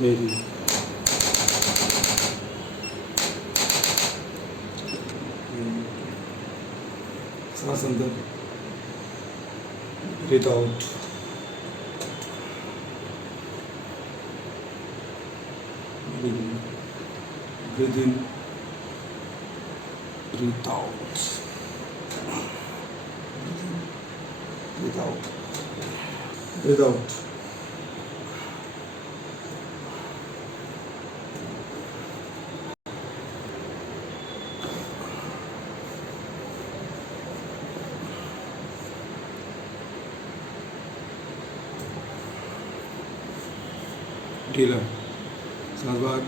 Very. सांस अंदर, breathe out. Breathe in, breathe out. Breathe out. Breathe out. ढीला, सांस बाहर,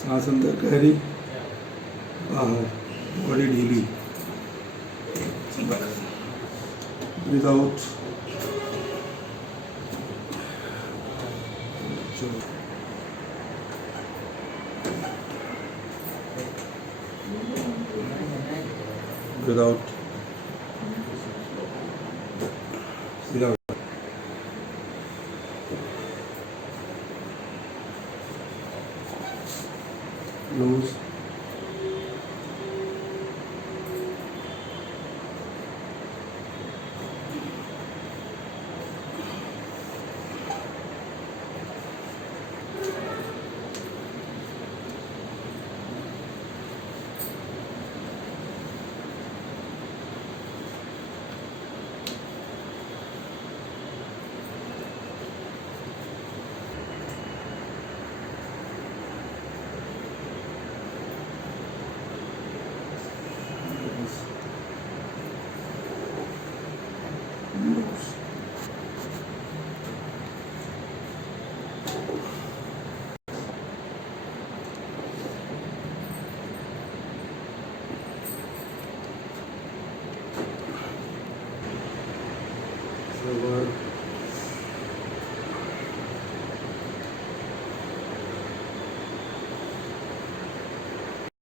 सांस अंदर गहरी, बाहर, बॉडी ढीली, breathe out. Breathe out. Breathe out. Nose. Nose. Forward.